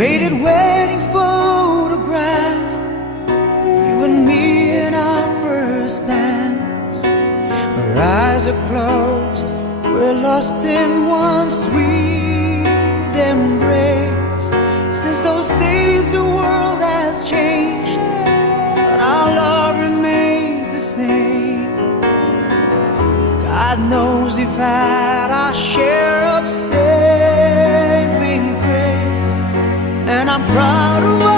faded wedding photograph, you and me in our first dance. Our eyes are closed, we're lost in one sweet embrace. Since those days the world has changed, but our love remains the same. God knows we've had our share of saving grace, and I'm proud of my